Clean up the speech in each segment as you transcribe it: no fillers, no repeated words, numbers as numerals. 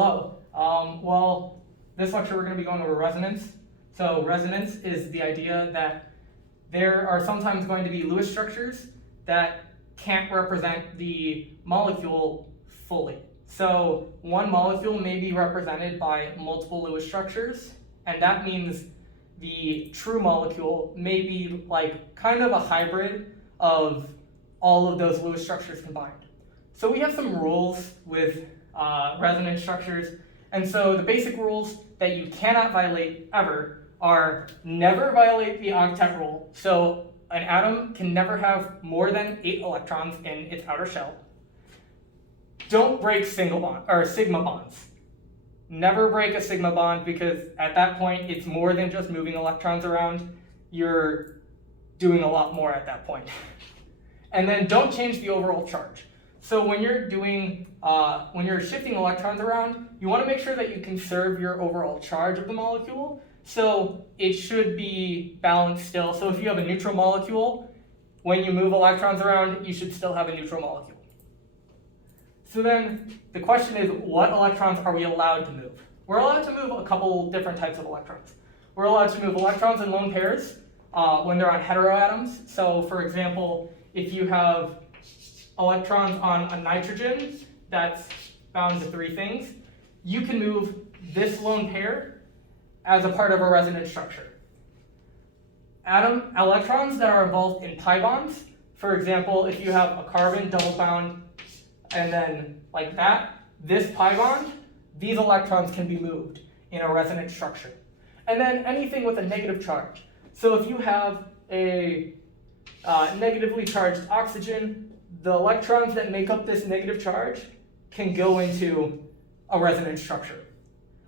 hello. Well, this lecture we're going to be going over resonance. So resonance is the idea that there are sometimes going to be Lewis structures that can't represent the molecule fully. So one molecule may be represented by multiple Lewis structures, and that means the true molecule may be like kind of a hybrid of all of those Lewis structures combined. So we have some rules with resonance structures, and so the basic rules that you cannot violate ever are never violate the octet rule. So an atom can never have more than 8 electrons in its outer shell. Don't break sigma bonds. Never break a sigma bond, because at that point it's more than just moving electrons around. You're doing a lot more at that point. And then don't change the overall charge. So when you're shifting electrons around, you want to make sure that you conserve your overall charge of the molecule. So it should be balanced still. So if you have a neutral molecule, when you move electrons around, you should still have a neutral molecule. So then the question is, what electrons are we allowed to move? We're allowed to move a couple different types of electrons. We're allowed to move electrons in lone pairs when they're on heteroatoms. So for example, if you have electrons on a nitrogen that's bound to 3 things, you can move this lone pair as a part of a resonance structure. Electrons that are involved in pi bonds, for example, if you have a carbon double bound and then like that, this pi bond, these electrons can be moved in a resonance structure. And then anything with a negative charge. So if you have a negatively charged oxygen, the electrons that make up this negative charge can go into a resonance structure.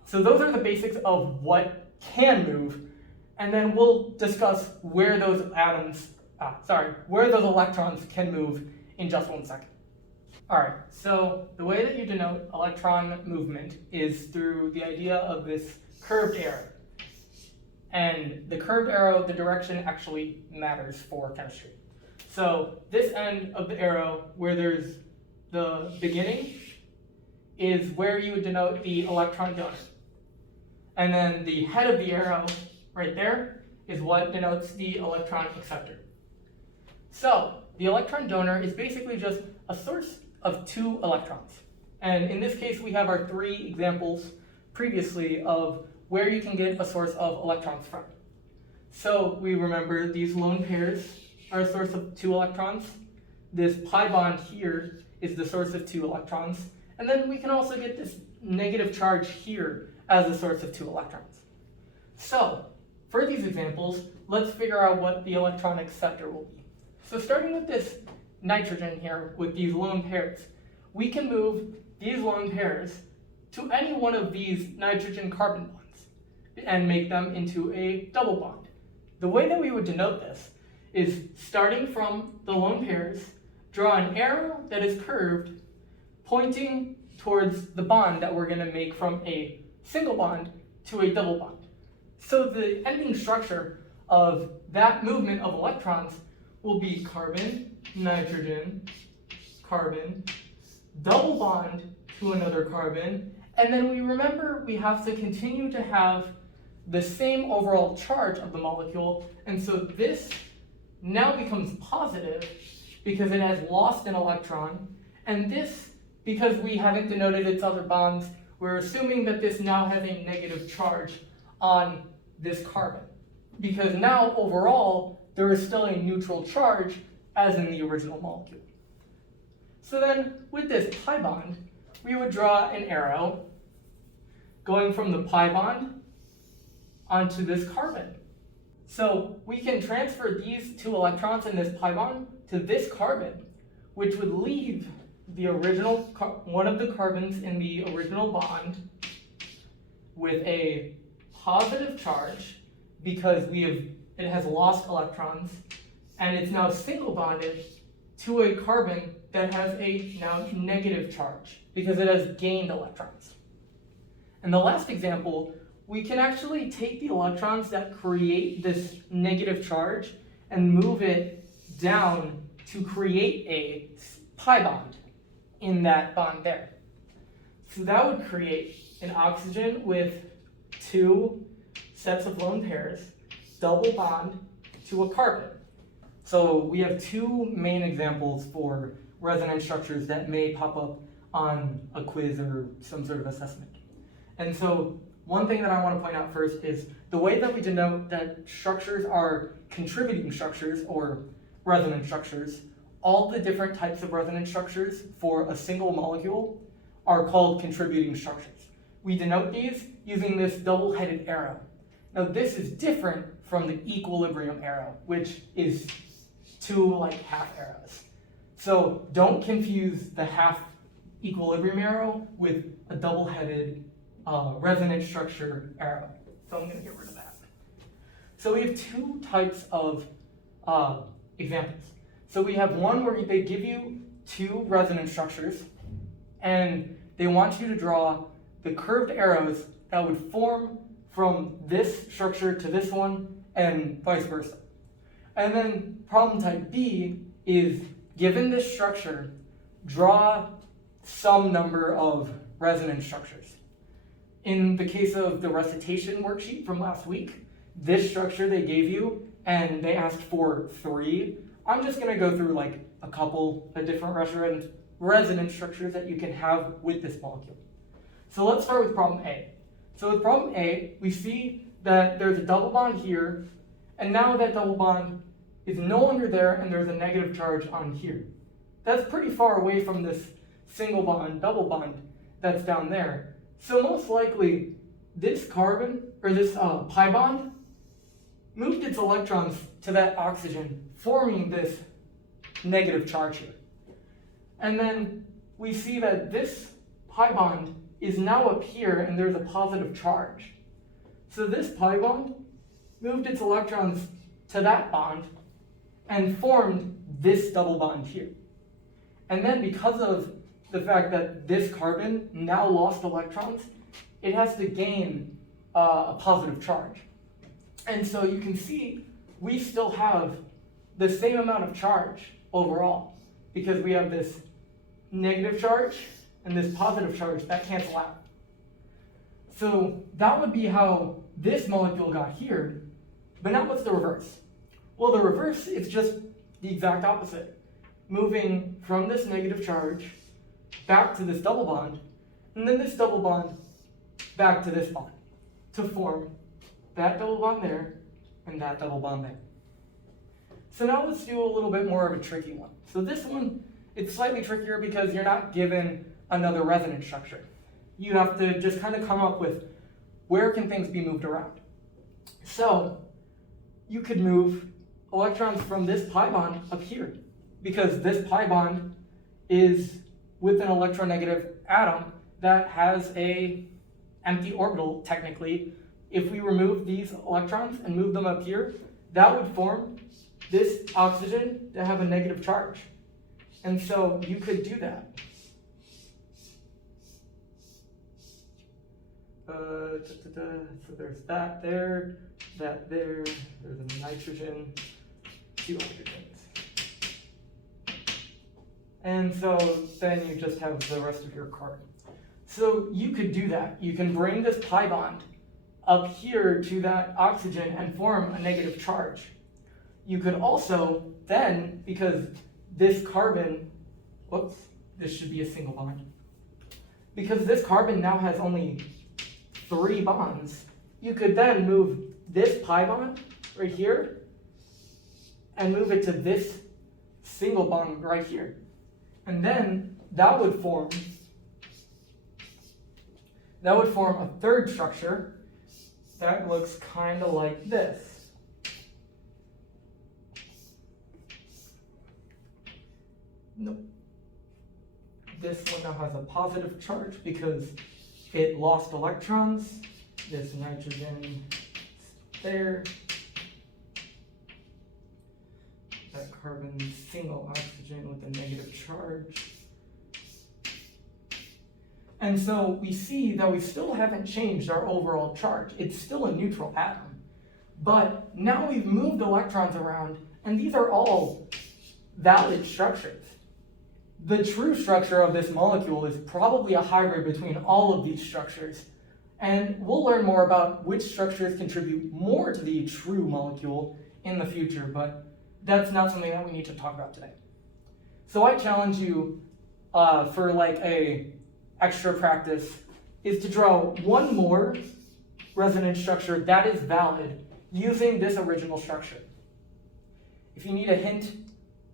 So those are the basics of what can move, and then we'll discuss where those electrons can move in just 1 second. All right, so the way that you denote electron movement is through the idea of this curved arrow. And the curved arrow, the direction actually matters for chemistry. So this end of the arrow, where there's the beginning, is where you would denote the electron donor. And then the head of the arrow, right there, is what denotes the electron acceptor. So the electron donor is basically just a source of 2 electrons. And in this case, we have our 3 examples previously of where you can get a source of electrons from. So we remember these lone pairs are a source of 2 electrons. This pi bond here is the source of 2 electrons. And then we can also get this negative charge here as a source of 2 electrons. So for these examples, let's figure out what the electron acceptor will be. So starting with this nitrogen here with these lone pairs, we can move these lone pairs to any one of these nitrogen carbon bonds and make them into a double bond. The way that we would denote this is starting from the lone pairs, draw an arrow that is curved pointing towards the bond that we're going to make from a single bond to a double bond. So the ending structure of that movement of electrons will be carbon, nitrogen, carbon, double bond to another carbon, and then we remember we have to continue to have the same overall charge of the molecule, and so this now becomes positive because it has lost an electron, and this, because we haven't denoted its other bonds, we're assuming that this now has a negative charge on this carbon, because now overall there is still a neutral charge as in the original molecule. So then with this pi bond, we would draw an arrow going from the pi bond onto this carbon. So we can transfer these 2 electrons in this pi bond to this carbon, which would leave the original one of the carbons in the original bond with a positive charge because it has lost electrons, and it's now single bonded to a carbon that has a now negative charge because it has gained electrons. And the last example, we can actually take the electrons that create this negative charge and move it down to create a pi bond in that bond there. So that would create an oxygen with 2 sets of lone pairs, double bond to a carbon. So we have 2 main examples for resonance structures that may pop up on a quiz or some sort of assessment. And so one thing that I want to point out first is the way that we denote that structures are contributing structures or resonance structures, all the different types of resonance structures for a single molecule are called contributing structures. We denote these using this double-headed arrow. Now this is different from the equilibrium arrow, which is 2 like half arrows. So don't confuse the half equilibrium arrow with a double-headed resonance structure arrow. So I'm going to get rid of that. So we have 2 types of examples. So we have one where they give you 2 resonance structures, and they want you to draw the curved arrows that would form from this structure to this one, and vice versa. And then problem type B is, given this structure, draw some number of resonance structures. In the case of the recitation worksheet from last week, this structure they gave you, and they asked for 3. I'm just going to go through like a couple of different resonance structures that you can have with this molecule. So let's start with problem A. So with problem A, we see that there's a double bond here, and now that double bond is no longer there, and there's a negative charge on here. That's pretty far away from this single bond, double bond that's down there. So most likely, this carbon, or this pi bond, moved its electrons to that oxygen, forming this negative charge here. And then we see that this pi bond is now up here, and there's a positive charge. So this pi bond moved its electrons to that bond and formed this double bond here. And then because of the fact that this carbon now lost electrons, it has to gain a positive charge. And so you can see we still have the same amount of charge overall, because we have this negative charge and this positive charge that cancel out. So that would be how this molecule got here. But now what's the reverse? Well, the reverse is just the exact opposite. Moving from this negative charge back to this double bond, and then this double bond back to this bond to form that double bond there and that double bond there. So now let's do a little bit more of a tricky one. So this one, it's slightly trickier because you're not given another resonance structure. You have to just kind of come up with where can things be moved around. So you could move electrons from this pi bond up here, because this pi bond is with an electronegative atom that has a empty orbital, technically. If we remove these electrons and move them up here, that would form this oxygen to have a negative charge. And so you could do that. So there's that there, there's a nitrogen, 2 hydrogens. And so then you just have the rest of your carbon. So you could do that. You can bring this pi bond up here to that oxygen and form a negative charge. You could also then, because this carbon, whoops, this should be a single bond. Because this carbon now has only 3 bonds, you could then move this pi bond right here and move it to this single bond right here. And then that would form a third structure that looks kind of like this. Nope. This one now has a positive charge because it lost electrons. This nitrogen is there. That carbon single oxygen with a negative charge. And so we see that we still haven't changed our overall charge. It's still a neutral atom. But now we've moved electrons around, and these are all valid structures. the true structure of this molecule is probably a hybrid between all of these structures. And we'll learn more about which structures contribute more to the true molecule in the future, but that's not something that we need to talk about today. So I challenge you for like a extra practice is to draw one more resonance structure that is valid using this original structure. If you need a hint,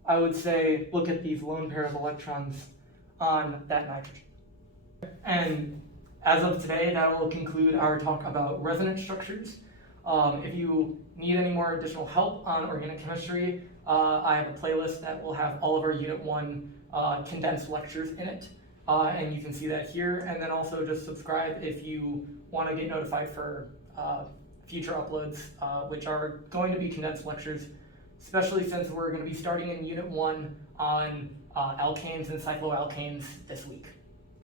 I would say look at these lone pair of electrons on that nitrogen. And as of today, that will conclude our talk about resonance structures. If you need any more additional help on organic chemistry, I have a playlist that will have all of our Unit 1 condensed lectures in it. And you can see that here. And then also just subscribe if you want to get notified for future uploads, which are going to be condensed lectures, especially since we're going to be starting in Unit 1 on alkanes and cycloalkanes this week.